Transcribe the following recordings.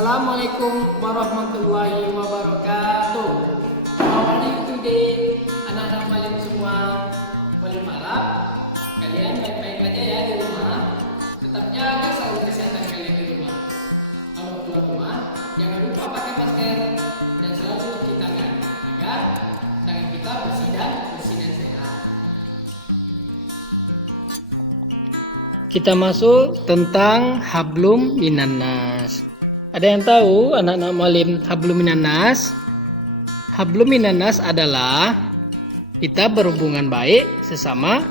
Assalamualaikum warahmatullahi wabarakatuh. How are you today? Anak-anak malam semua, malam harap kalian baik-baik aja ya di rumah. Tetap jaga selalu kesehatan kalian di rumah. Kalau keluar rumah, jangan lupa pakai masker dan selalu cuci tangan agar tangan kita bersih dan sehat. Kita masuk tentang hablum minannas. Ada yang tahu anak-anak malim hablum minannas? Hablum minannas adalah kita berhubungan baik sesama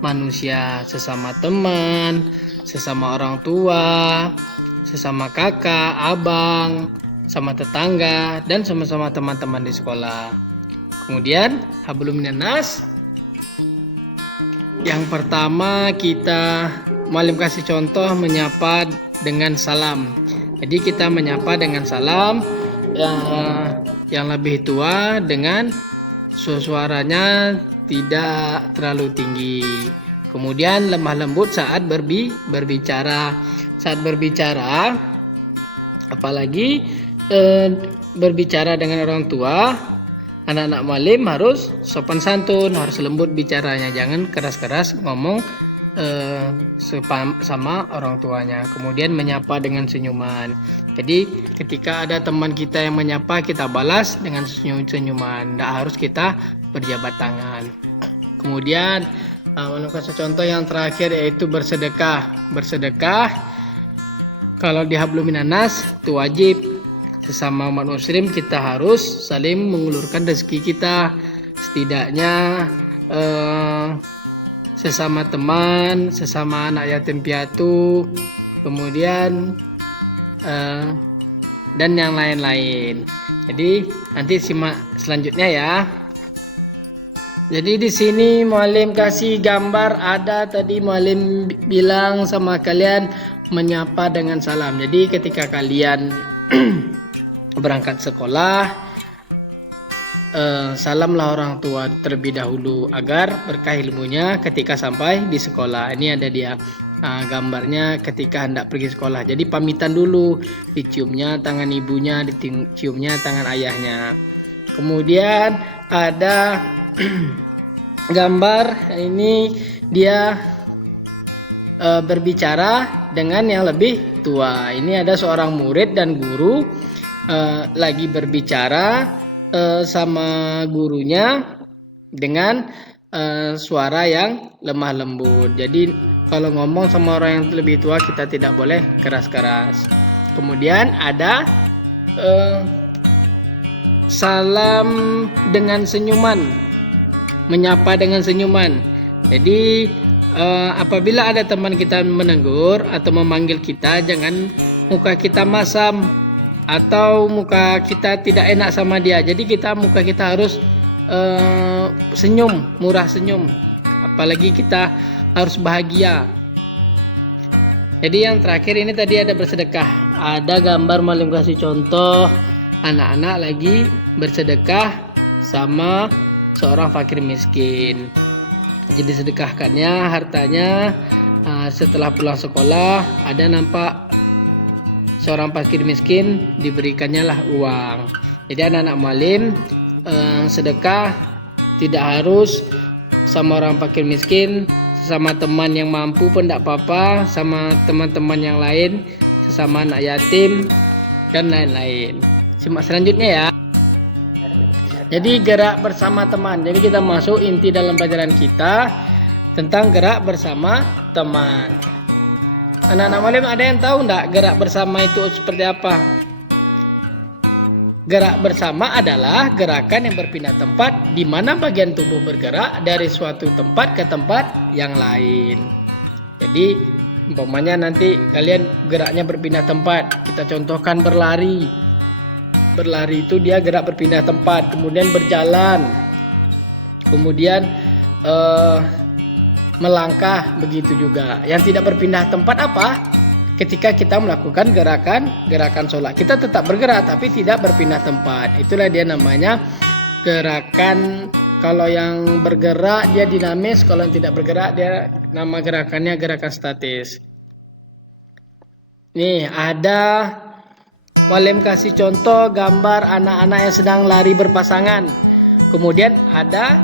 manusia, sesama teman, sesama orang tua, sesama kakak, abang, sama tetangga, dan sama-sama teman-teman di sekolah. Kemudian hablum minannas yang pertama kita malim kasih contoh menyapa dengan salam. Jadi kita menyapa dengan salam yang lebih tua dengan suaranya tidak terlalu tinggi. Kemudian lemah lembut saat berbicara. Saat berbicara, apalagi berbicara dengan orang tua, anak-anak malim harus sopan santun, harus lembut bicaranya, jangan keras-keras ngomong sama orang tuanya. Kemudian menyapa dengan senyuman. Jadi ketika ada teman kita yang menyapa, kita balas dengan senyuman, tidak harus kita berjabat tangan. Kemudian kasih contoh yang terakhir yaitu bersedekah. Bersedekah kalau di hablum minannas itu wajib. Sesama umat muslim kita harus saling mengulurkan rezeki kita, setidaknya sesama teman, sesama anak yatim piatu, kemudian dan yang lain-lain. Jadi nanti simak selanjutnya ya. Jadi di sini Mualim kasih gambar, ada tadi Mualim bilang sama kalian menyapa dengan salam. Jadi ketika kalian berangkat sekolah, salamlah orang tua terlebih dahulu agar berkah ilmunya ketika sampai di sekolah. Ini ada dia gambarnya ketika hendak pergi sekolah. Jadi pamitan dulu, diciumnya tangan ibunya, diciumnya tangan ayahnya. Kemudian ada gambar ini dia berbicara dengan yang lebih tua. Ini ada seorang murid dan guru lagi berbicara sama gurunya dengan suara yang lemah lembut. Jadi kalau ngomong sama orang yang lebih tua kita tidak boleh keras-keras. Kemudian ada salam dengan senyuman, menyapa dengan senyuman. Jadi apabila ada teman kita menegur atau memanggil kita, jangan muka kita masam atau muka kita tidak enak sama dia. Jadi muka kita harus senyum, murah senyum. Apalagi kita harus bahagia. Jadi yang terakhir ini tadi ada bersedekah. Ada gambar Mualim kasih contoh anak-anak lagi bersedekah sama seorang fakir miskin. Jadi sedekahkannya hartanya setelah pulang sekolah, ada nampak seorang fakir miskin diberikannya lah uang. Jadi anak-anak malim sedekah tidak harus sama orang fakir miskin, sesama teman yang mampu pun tidak apa-apa, sama teman-teman yang lain, sesama anak yatim dan lain-lain. Simak selanjutnya ya. Jadi gerak bersama teman. Jadi kita masuk inti dalam pelajaran kita tentang gerak bersama teman. Anak-anak malim ada yang tahu enggak gerak bersama itu seperti apa? Gerak bersama adalah gerakan yang berpindah tempat di mana bagian tubuh bergerak dari suatu tempat ke tempat yang lain. Jadi umpamanya nanti kalian geraknya berpindah tempat. Kita contohkan berlari. Berlari itu dia gerak berpindah tempat, kemudian berjalan, kemudian melangkah, begitu juga. Yang tidak berpindah tempat apa? Ketika kita melakukan gerakan sholat, kita tetap bergerak tapi tidak berpindah tempat. Itulah dia namanya gerakan. Kalau yang bergerak dia dinamis, kalau yang tidak bergerak dia nama gerakannya gerakan statis. Nih ada Malim kasih contoh gambar anak-anak yang sedang lari berpasangan. Kemudian ada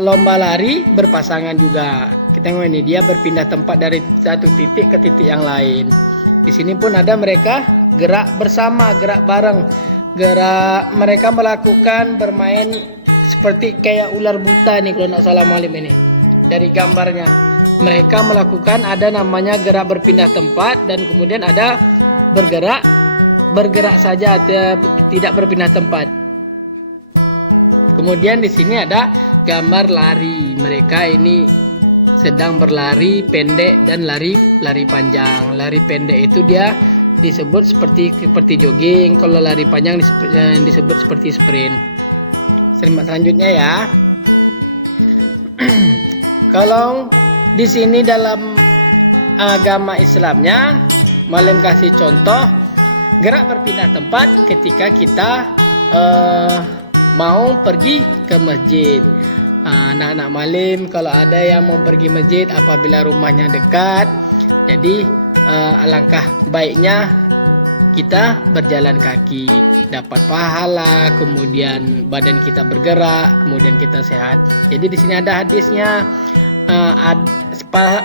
lomba lari berpasangan juga. Kita tengok ini, dia berpindah tempat dari satu titik ke titik yang lain. Di sini pun ada mereka gerak bersama, gerak bareng. Mereka melakukan bermain seperti kayak ular buta nih kalau nggak salah Malim ini. Dari gambarnya, mereka melakukan ada namanya gerak berpindah tempat, dan kemudian ada bergerak saja, tidak berpindah tempat. Kemudian di sini ada gambar lari. Mereka ini sedang berlari pendek dan lari panjang. Lari pendek itu dia disebut seperti jogging. Kalau lari panjang disebut seperti sprint. Selanjutnya ya. Kalau di sini dalam agama Islamnya, Malim kasih contoh gerak berpindah tempat ketika kita mau pergi ke masjid. Anak-anak Malim kalau ada yang mau pergi masjid apabila rumahnya dekat, jadi alangkah baiknya kita berjalan kaki, dapat pahala, kemudian badan kita bergerak, kemudian kita sehat. Jadi di sini ada hadisnya,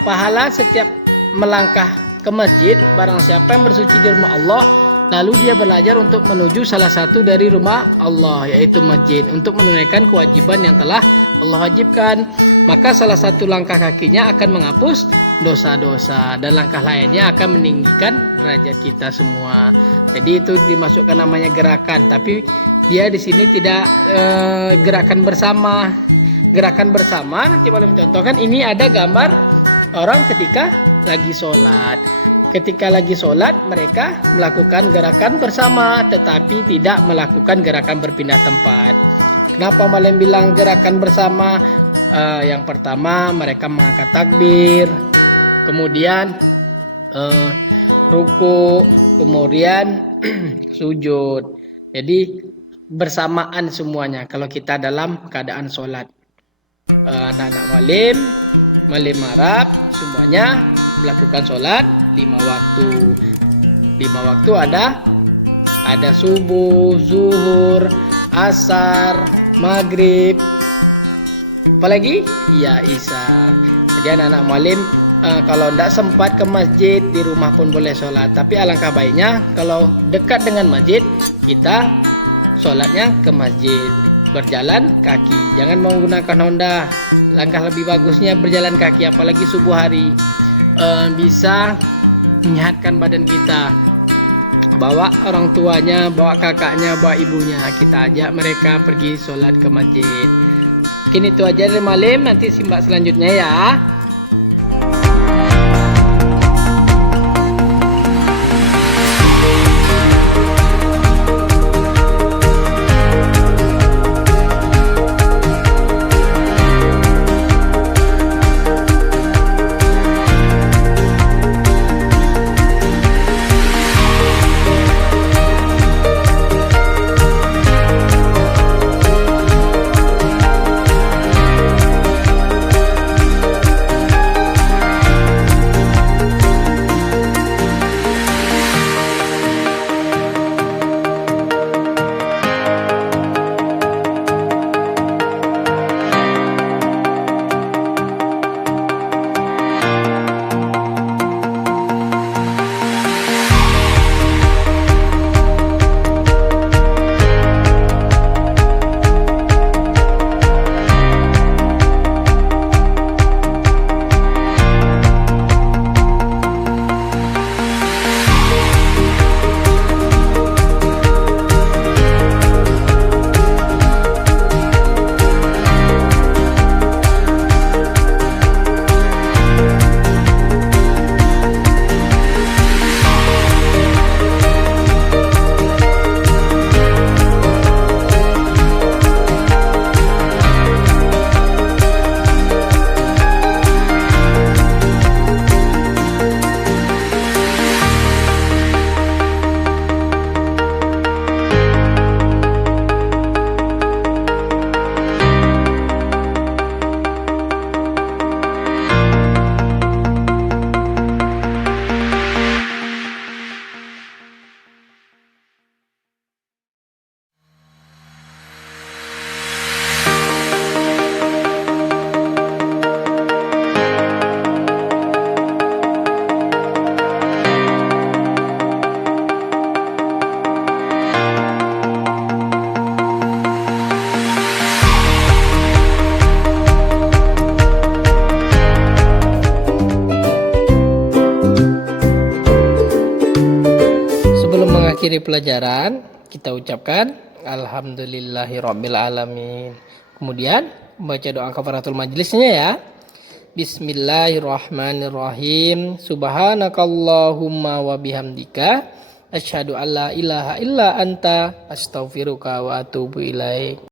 pahala setiap melangkah ke masjid, barang siapa yang bersuci di rumah Allah lalu dia belajar untuk menuju salah satu dari rumah Allah, yaitu masjid, untuk menunaikan kewajiban yang telah Allah wajibkan, maka salah satu langkah kakinya akan menghapus dosa-dosa, dan langkah lainnya akan meninggikan derajat kita semua. Jadi itu dimasukkan namanya gerakan, tapi dia di sini tidak gerakan bersama. Gerakan bersama nanti Malim contohkan, ini ada gambar orang ketika lagi sholat. Ketika lagi sholat mereka melakukan gerakan bersama, tetapi tidak melakukan gerakan berpindah tempat. Kenapa Malim bilang gerakan bersama? Yang pertama mereka mengangkat takbir, kemudian ruku, kemudian sujud. Jadi bersamaan semuanya kalau kita dalam keadaan sholat. Anak-anak Malim Arab semuanya melakukan sholat 5 waktu. 5 waktu ada subuh, zuhur, asar, maghrib, apalagi ya isya. Jadi anak-anak Malim kalau tidak sempat ke masjid, di rumah pun boleh sholat. Tapi alangkah baiknya kalau dekat dengan masjid, kita sholatnya ke masjid, berjalan kaki, jangan menggunakan Honda. Langkah lebih bagusnya berjalan kaki, apalagi subuh hari, bisa menyehatkan badan kita. Bawa orang tuanya, bawa kakaknya, bawa ibunya, kita ajak mereka pergi sholat ke masjid. Mungkin itu aja dari Malim, nanti simak selanjutnya ya. pelajaran, kita ucapkan alhamdulillahirabbil alamin. Kemudian membaca doa kafaratul majelisnya ya. Bismillahirrahmanirrahim. Subhanakallahumma wa bihamdika asyhadu alla ilaha illa anta astaghfiruka wa atubu ilaik.